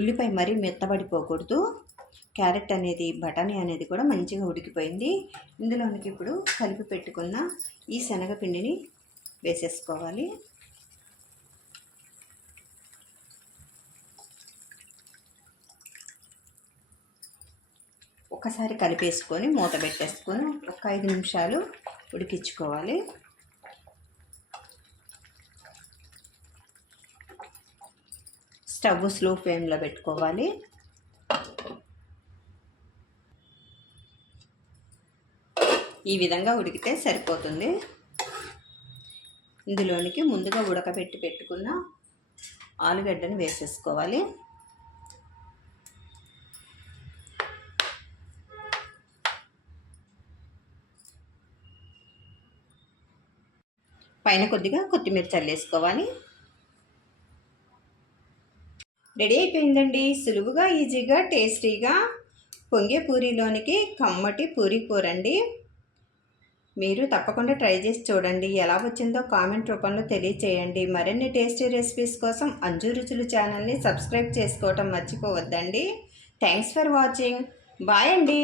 ఉల్లిపాయ మరీ మెత్తబడిపోకూడదు. క్యారెట్ అనేది, బఠానీ అనేది కూడా మంచిగా ఉడికిపోయింది. ఇందులోనికి ఇప్పుడు కలిపి పెట్టుకున్న ఈ శనగపిండిని వేసేసుకోవాలి. ఒకసారి కలిపేసుకొని మూత పెట్టేసుకొని ఒక 5 నిమిషాలు ఉడికించుకోవాలి. స్టవ్ స్లో ఫ్లేమ్లో పెట్టుకోవాలి. ఈ విధంగా ఉడికితే సరిపోతుంది. ఇందులోనికి ముందుగా ఉడకబెట్టి పెట్టుకున్న ఆలుగడ్డను వేసేసుకోవాలి. పైన కొద్దిగా కొత్తిమీర చల్లేసుకోవాలి. రెడీ అయిపోయిందండి. సులువుగా, ఈజీగా, టేస్టీగా పొంగే పూరీలోనికి కమ్మటి పూరీ కూర అండి. మీరు తప్పకుండా ట్రై చేసి చూడండి. ఎలా వచ్చిందో కామెంట్ రూపంలో తెలియచేయండి. మరిన్ని టేస్టీ రెసిపీస్ కోసం అంజు రుచులు ఛానల్ని సబ్స్క్రైబ్ చేసుకోవటం మర్చిపోవద్దండి. Thanks for watching. బాయ్ అండి.